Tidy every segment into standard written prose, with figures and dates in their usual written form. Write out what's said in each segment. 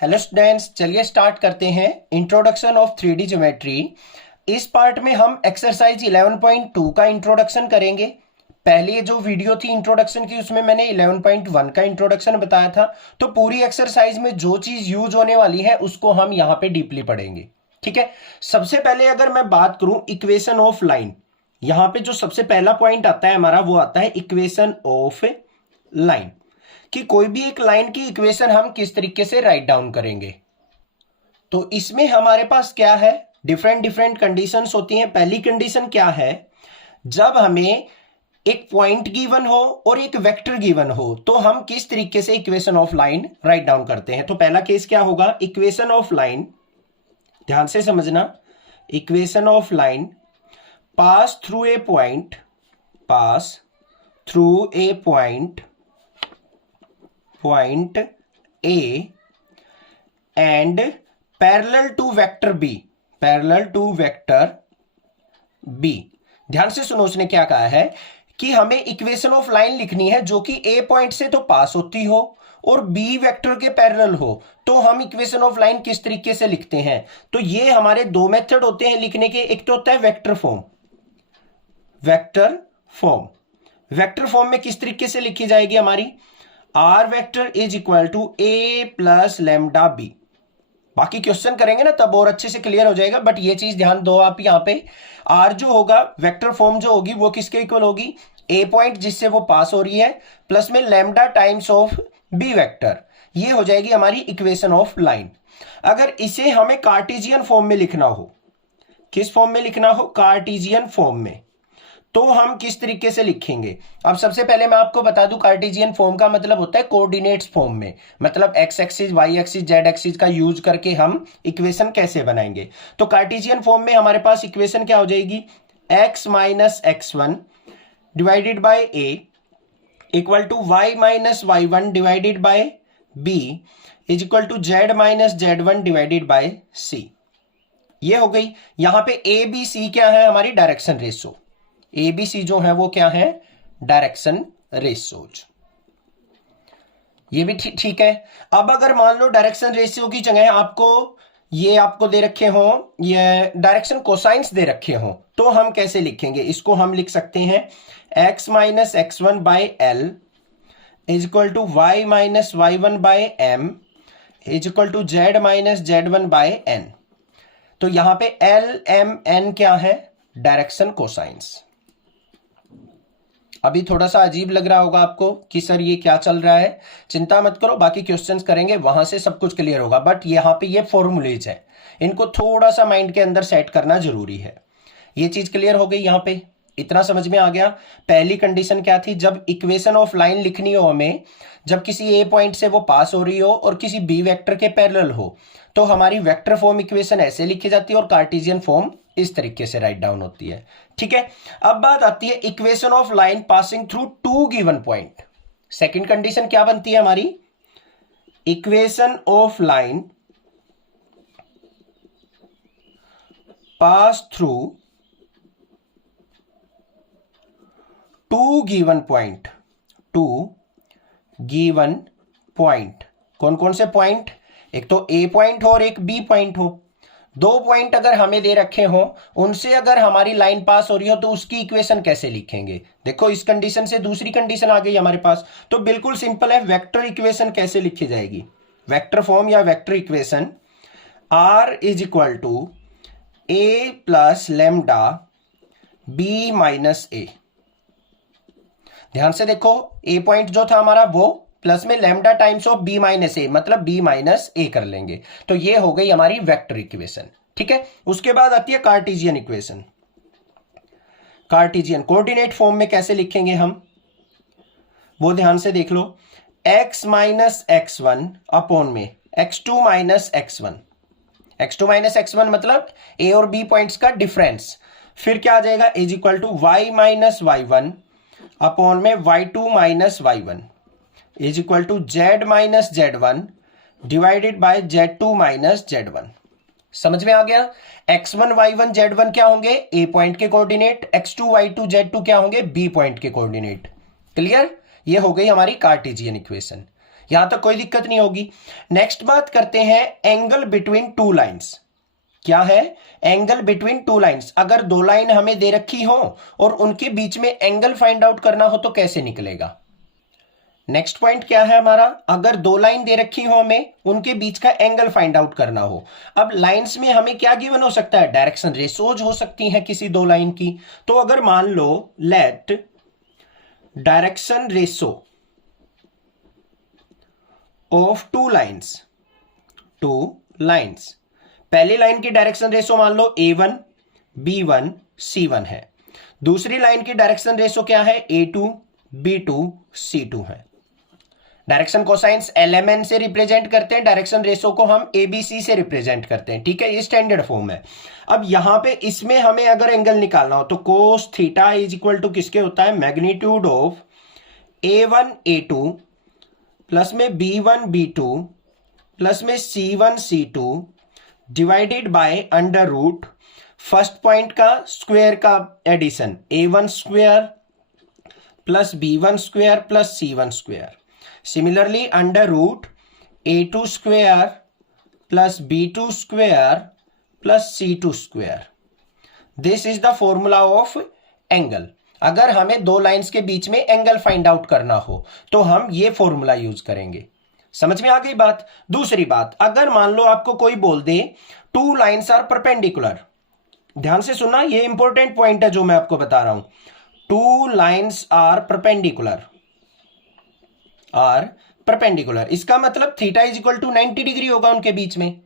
Hello students, चलिए start करते हैं इंट्रोडक्शन ऑफ 3D ज्योमेट्री। इस पार्ट में हम एक्सरसाइज 11.2 का इंट्रोडक्शन करेंगे। पहले जो वीडियो थी इंट्रोडक्शन की, उसमें मैंने 11.1 का इंट्रोडक्शन बताया था। तो पूरी एक्सरसाइज में जो चीज यूज होने वाली है उसको हम यहाँ पे डीपली पढ़ेंगे। ठीक है। सबसे पहले अगर मैं बात करूं इक्वेशन ऑफ लाइन, यहां पे जो सबसे पहला पॉइंट आता है हमारा वो आता है इक्वेशन ऑफ लाइन, कि कोई भी एक लाइन की इक्वेशन हम किस तरीके से राइट डाउन करेंगे। तो इसमें हमारे पास क्या है, डिफरेंट डिफरेंट कंडीशंस होती हैं। पहली कंडीशन क्या है, जब हमें एक पॉइंट गिवन हो और एक वेक्टर गिवन हो तो हम किस तरीके से equation of line write down करते हैं। तो पहला केस क्या होगा, इक्वेशन ऑफ लाइन, ध्यान से समझना, equation of line pass through a point, pass through a point A and parallel to vector B, parallel to vector B। ध्यान से सुनो, उसने क्या कहा है कि हमें इक्वेशन ऑफ लाइन लिखनी है जो कि A पॉइंट से तो पास होती हो और B वेक्टर के पैरेलल हो। तो हम इक्वेशन ऑफ लाइन किस तरीके से लिखते हैं, तो ये हमारे दो मेथड होते हैं लिखने के। एक तो होता है vector form, vector form, vector form में किस तरीके से लिखी जाएगी हमारी, r vector is equal to a plus lambda b. बाकी क्वेश्चन करेंगे ना तब और अच्छे से क्लियर हो जाएगा, बट ये चीज ध्यान दो आप यहाँ पे। आर जो होगा, वेक्टर फॉर्म जो होगी वो किसके इक्वल होगी, ए पॉइंट जिससे वो पास हो रही है प्लस में lambda times of b vector. ये हो जाएगी हमारी इक्वेशन ऑफ लाइन। अगर इसे हमें कार्टेशियन फॉर्म में लिखना हो, किस फॉर्म में लिखना हो, कार्टेशियन फॉर्म में, तो हम किस तरीके से लिखेंगे। अब सबसे पहले मैं आपको बता दूं, कार्टेशियन फॉर्म का मतलब होता है कोऑर्डिनेट्स फॉर्म में, मतलब x axis, y axis, z axis का यूज करके हम इक्वेशन कैसे बनाएंगे। तो कार्टेशियन फॉर्म में हमारे पास इक्वेशन क्या हो जाएगी, x minus x1 divided by a equal to y minus y1 divided by b is equal to z minus z1 divided by c। ये हो गई। यहां पे a b c क्या है, हमारी डायरेक्शन रेशो। ABC जो है वो क्या है, डायरेक्शन रेशियोज। ये भी ठीक है। अब अगर मान लो डायरेक्शन रेशियो की जगह आपको दे रखे हो, ये डायरेक्शन कोसाइंस दे रखे हो, तो हम कैसे लिखेंगे इसको, हम लिख सकते हैं x minus x1 by l is equal to y minus y1 by m is equal to z minus z1 by n। तो यहां पे एल एम एन क्या है, डायरेक्शन कोसाइंस। अभी थोड़ा सा अजीब लग रहा होगा आपको कि सर ये क्या चल रहा है, चिंता मत करो, बाकी क्वेश्चंस करेंगे वहां से सब कुछ क्लियर होगा। बट यहाँ पे ये फॉर्मूलेज है, इनको थोड़ा सा माइंड के अंदर सेट करना जरूरी है। ये चीज क्लियर हो गई, यहाँ पे इतना समझ में आ गया। पहली कंडीशन क्या थी, जब इक्वेशन ऑफ लाइन लिखनी हो हमें, जब किसी ए पॉइंट से वो पास हो रही हो और किसी बी वेक्टर के पैरेलल हो, तो हमारी वेक्टर फॉर्म इक्वेशन ऐसे लिखी जाती है और कार्टेशियन फॉर्म इस तरीके से राइट डाउन होती है। ठीक है। अब बात आती है equation of line passing through two given point. Second condition क्या बनती है हमारी, equation of line pass through two given point, two given point. कौन कौन से पॉइंट, एक तो ए पॉइंट हो और एक बी पॉइंट हो। दो पॉइंट अगर हमें दे रखे हो, उनसे अगर हमारी लाइन पास हो रही हो तो उसकी इक्वेशन कैसे लिखेंगे। देखो इस कंडीशन से दूसरी कंडीशन आ गई हमारे पास, तो बिल्कुल सिंपल है, वेक्टर इक्वेशन कैसे लिखी जाएगी, वेक्टर फॉर्म या vector equation, r is equal to a plus lambda b minus a. ध्यान से देखो, ए पॉइंट जो था हमारा वो प्लस में lambda times of b minus a, मतलब बी माइनस ए कर लेंगे। तो ये हो गई हमारी वेक्टर इक्वेशन। ठीक है। उसके बाद आती है Cartesian equation. Cartesian coordinate form में कैसे लिखेंगे हम, वो ध्यान से देख लो, x माइनस x1 अपॉन में x2 minus x1, x2 minus x1 मतलब a और b पॉइंट्स का डिफरेंस। फिर क्या आ जाएगा, is equal to y minus y1 upon में y2 minus y1 is equal to z minus z1 divided by z2 minus z1। समझ में आ गया। x1 y1 z1 क्या होंगे, a पॉइंट के कोऑर्डिनेट, x2 y2 z2 क्या होंगे, b पॉइंट के कोऑर्डिनेट। क्लियर। ये हो गई हमारी कार्टेशियन इक्वेशन। यहां तक कोई दिक्कत नहीं होगी। नेक्स्ट बात करते हैं एंगल बिटवीन टू लाइंस। क्या है? Angle between two lines. अगर दो लाइन हमें दे रखी हो और उनके बीच में एंगल फाइंड आउट करना हो तो कैसे निकलेगा? नेक्स्ट पॉइंट क्या है हमारा? अगर दो लाइन दे रखी हो हमें, उनके बीच का एंगल फाइंड आउट करना हो। अब लाइंस में हमें क्या गिवन हो सकता है? डायरेक्शन रेशोज हो सकती हैं किसी दो लाइन की। तो अगर मान लो let direction ratio of two lines, पहली लाइन की डायरेक्शन रेशो मान लो A1 B1 C1 है। दूसरी लाइन की डायरेक्शन रेशो क्या है? A2 B2 C2 है। डायरेक्शन कोसाइंस LMN से रिप्रेजेंट करते हैं, डायरेक्शन रेशो को हम ABC से रिप्रेजेंट करते हैं। ठीक है, ये स्टैंडर्ड फॉर्म है। अब यहां पे इसमें हमें अगर एंगल निकालना हो तो cos theta is equal to किसके होता है? Magnitude of A1 A2 plus में B1 B2 प्लस में C1 C2 divided by under root first point का स्क्वायर का addition A1 square plus B1 square plus C1 square. Similarly under root A2 square plus B2 square plus C2 square. This is the formula of angle. अगर हमें दो lines के बीच में angle find out करना हो तो हम ये फॉर्मूला यूज करेंगे। समझ में आ गई बात? दूसरी बात, अगर मान लो आपको कोई बोल दे टू लाइंस आर परपेंडिकुलर, ध्यान से सुनना, ये इंपॉर्टेंट पॉइंट है जो मैं आपको बता रहा हूं। टू लाइंस आर परपेंडिकुलर, इसका मतलब theta is equal to 90 degree होगा उनके बीच में।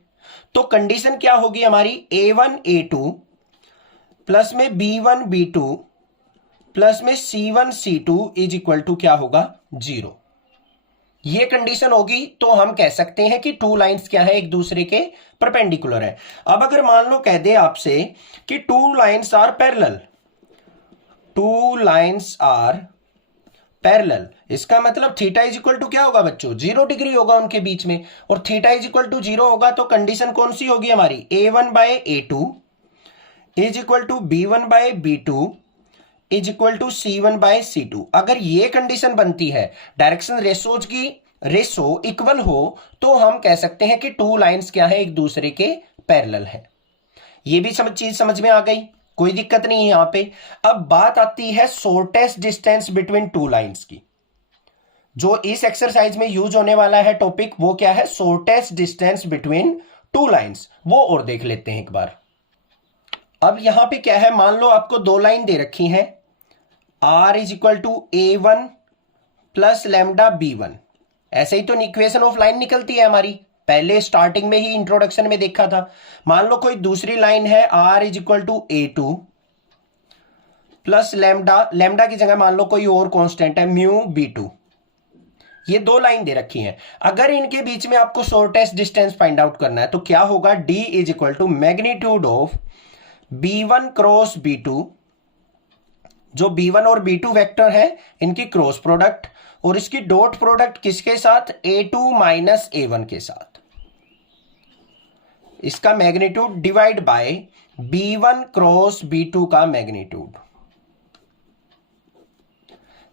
तो कंडीशन क्या होगी हमारी? A1 A2 प्लस में B1 B2 प्लस में C1 C2 is equal to क्या होगा? 0। ये कंडीशन होगी तो हम कह सकते हैं कि टू लाइंस क्या है? एक दूसरे के परपेंडिकुलर है। अब अगर मान लो कह दे आपसे कि टू लाइंस आर पैरेलल, इसका मतलब थीटा इज इक्वल टू क्या होगा बच्चों? 0 डिग्री होगा उनके बीच में। और थीटा इज इक्वल टू 0 होगा तो कंडीशन कौन सी होगी हमारी? A1 by A2 is equal to B1 by B2 is equal to C1 by C2। अगर ये कंडीशन बनती है, डायरेक्शन रेशोज की रेशो इक्वल हो, तो हम कह सकते हैं कि टू लाइंस क्या है? एक दूसरे के पैरेलल है। ये भी चीज समझ में आ गई? कोई दिक्कत नहीं है यहां पे। अब बात आती है shortest distance between two lines की। जो इस एक्सरसाइज में यूज होने वाला है टॉपिक, वो क्या है? Shortest distance between two lines. वो और देख लेते हैं एक बार। अब यहां पे क्या है? मान लो आपको दो लाइन दे रखी है, R is equal to A1 plus lambda B1। ऐसे ही तो इक्वेशन ऑफ लाइन निकलती है हमारी, पहले स्टार्टिंग में ही इंट्रोडक्शन में देखा था। मान लो कोई दूसरी लाइन है, R is equal to A2 plus lambda की जगह मान लो कोई और कांस्टेंट है म्यू B2। ये दो लाइन दे रखी हैं। अगर इनके बीच में आपको शॉर्टेस्ट डिस्टेंस फाइंड आउट करना है तो क्या होगा? D is equal to magnitude of B1 cross B2, जो B1 और B2 वेक्टर है इनकी क्रॉस प्रोडक्ट, और इसकी डॉट प्रोडक्ट किसके साथ? A2 माइनस A1 के साथ। इसका magnitude divide by B1 cross B2 का magnitude.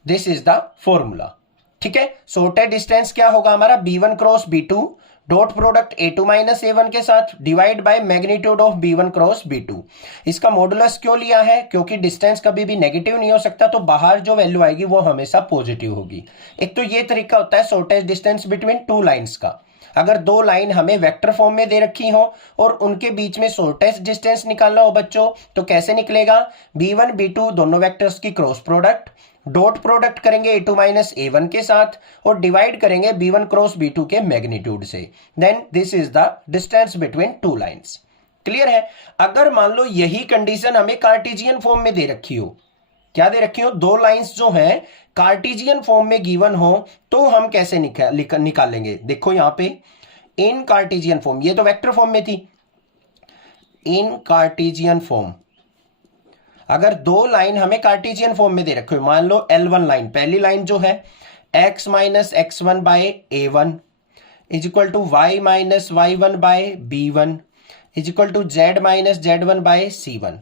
This is the formula. ठीक है, शॉर्टेस्ट डिस्टेंस क्या होगा हमारा? B1 cross B2 dot product A2 minus A1 के साथ divide by magnitude of B1 cross B2। इसका मॉडुलस क्यों लिया है? क्योंकि डिस्टेंस कभी भी नेगेटिव नहीं हो सकता, तो बाहर जो वैल्यू आएगी वो हमेशा पॉजिटिव होगी। एक तो ये तरीका होता है shortest distance between two lines का। अगर दो लाइन हमें वेक्टर फॉर्म में दे रखी हो और उनके बीच में शॉर्टेस्ट डिस्टेंस निकालना हो बच्चों, तो कैसे निकलेगा? B1 B2 दोनों वेक्टर्स की क्रॉस प्रोडक्ट, डॉट प्रोडक्ट करेंगे A2 माइनस A1 के साथ और डिवाइड करेंगे B1 क्रॉस B2 के मैग्नीट्यूड से। Then this is the distance between two lines. Clear है? अगर मान लो यही कंडीशन हमें कार्टेशियन फॉर्म में दे रखी हो, क्या दे रखी हो? दो लाइंस जो हैं कार्टेशियन फॉर्म में गिवन हो, तो हम कैसे निकालेंगे? देखो यहां पे इन कार्टेशियन फॉर्म, ये तो वेक्टर फॉर्म में थी। इन कार्टेशियन फॉर्म अगर दो लाइन हमें कार्टेशियन फॉर्म में दे रखे हो, मान लो L1 लाइन, पहली लाइन जो है x minus x1 by A1 is equal to y minus y1 by B1 is equal to z minus z1 by C1।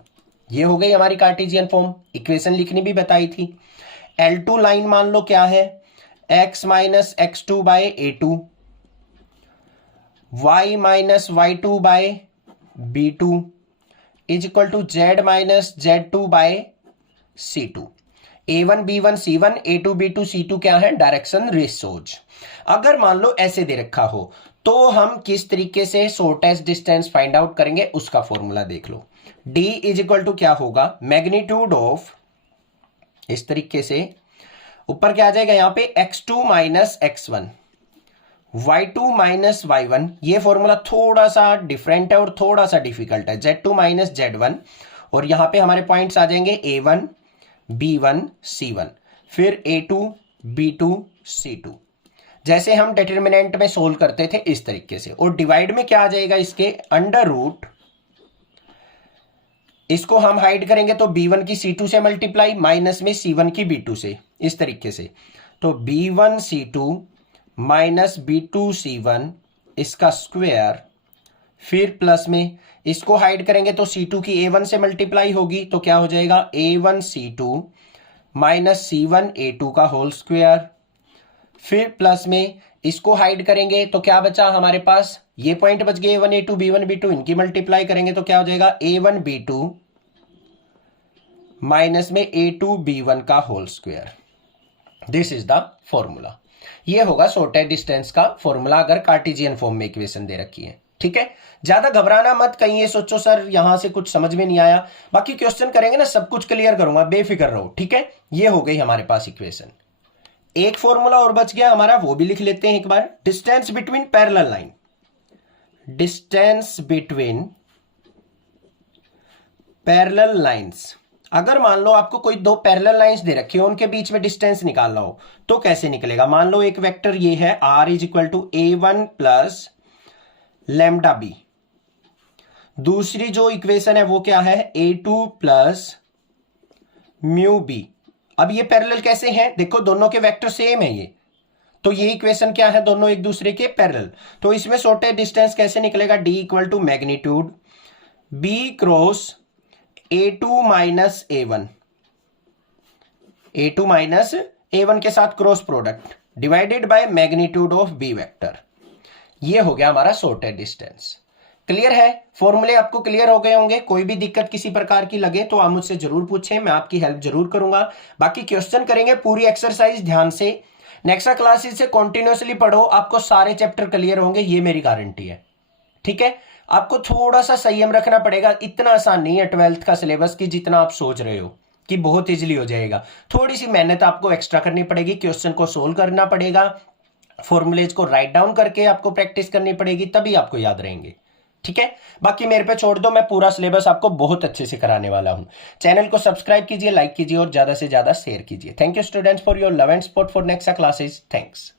ये हो गई हमारी कार्टेशियन फॉर्म। इक्वेशन लिखनी भी बताई थी। L2 लाइन मान लो क्या है? x minus x2 by a2, y minus y2 by b2 is equal to z minus z2 by c2। a1 b1 c1 a2 b2 c2 क्या है? Direction ratios. अगर मान लो ऐसे दे रखा हो तो हम किस तरीके से शॉर्टेस्ट डिस्टेंस फाइंड आउट करेंगे उसका फॉर्मूला देख लो। d इज इक्वल टू क्या होगा? मैग्नीट्यूड ऑफ, इस तरीके से ऊपर क्या आ जाएगा यहां पे x2 minus x1 y2 minus y1। ये फॉर्मूला थोड़ा सा डिफरेंट है और थोड़ा सा डिफिकल्ट है। z2 माइनस z1 और यहां पे हमारे पॉइंट्स आ जाएंगे a1 b1 c1 फिर a2 b2 c2। जैसे हम डिटरमिनेंट में सोल्व करते थे इस तरीके से। और डिवाइड में क्या आ जाएगा इसके? अंडर रूट, इसको हम हाइड करेंगे तो b1 की c2 से मल्टीप्लाई माइनस में c1 की b2 से, इस तरीके से। तो b1 c2 minus b2 c1 इसका स्क्वायर, फिर प्लस में इसको हाइड करेंगे तो c2 की a1 से मल्टीप्लाई होगी तो क्या हो जाएगा? a1 c2 minus c1 a2 का होल स्क्वायर, फिर प्लस में इसको हाइड करेंगे तो क्या बचा हमारे पास? ये पॉइंट बच गए a1 a2 b1 b2, इनकी मल्टीप्लाई करेंगे तो क्या हो जाएगा? a1 b2 माइनस में a2 b1 का whole square. This is the formula. ये होगा शॉर्टेस्ट डिस्टेंस का फॉर्मूला अगर कार्टेशियन फॉर्म में इक्वेशन दे रखी है। ठीक है, ज्यादा घबराना मत, कहीं ये सोचो सर यहां से कुछ समझ में नहीं आया। बाकी क्वेश्चन करेंगे ना सब कुछ क्लियर करूंगा, बेफिक्र रहो। ठीक है, ये हो गई हमारे पास इक्वेशन। एक फॉर्मूला और बच गया हमारा, वो भी लिख लेते हैं एक बार। Distance between parallel line, distance between parallel lines. अगर मान लो आपको कोई दो पैरेलल लाइंस दे रखी हो, उनके बीच में डिस्टेंस निकालना हो तो कैसे निकलेगा? मान लो एक वेक्टर ये है r is equal to a1 plus lambda B. दूसरी जो इक्वेशन है वो क्या है? a2 plus mu B. अब ये पैरेलल कैसे हैं? देखो दोनों के वेक्टर सेम है ये, तो ये इक्वेशन क्या है? दोनों एक दूसरे के पैरेलल। तो इसमें शॉर्टेस्ट डिस्टेंस कैसे निकलेगा? d equal to magnitude b cross a2 minus a1, a2 minus a1 के साथ cross product divided by magnitude of b vector. ये हो गया हमारा शॉर्टेस्ट डिस्टेंस। क्लियर है? फॉर्मूले आपको क्लियर हो गए होंगे। कोई भी दिक्कत किसी प्रकार की लगे तो आप मुझसे जरूर पूछें, मैं आपकी हेल्प जरूर करूंगा। बाकी क्वेश्चन करेंगे, पूरी एक्सरसाइज ध्यान से नेक्स्ट क्लासेस से कंटिन्यूअसली पढ़ो, आपको सारे चैप्टर क्लियर होंगे, ये मेरी गारंटी है। ठीक है, आपको थोड़ा सा संयम रखना पड़ेगा, इतना आसान नहीं है 12th का सिलेबस की जितना आप सोच रहे हो कि बहुत इजीली हो जाएगा। थोड़ी सी मेहनत आपको एक्स्ट्रा करनी पड़ेगी, क्वेश्चन को सोल्व करना पड़ेगा, फॉर्मूलेज को राइट डाउन करके आपको प्रैक्टिस करनी पड़ेगी, तभी आपको याद रहेंगे। ठीक है, बाकी मेरे पे छोड़ दो, मैं पूरा सिलेबस आपको बहुत अच्छे से कराने वाला हूं। चैनल को सब्सक्राइब कीजिए, लाइक कीजिए और ज्यादा से ज्यादा शेयर कीजिए। Thank you students for your love and support for next classes. Thanks.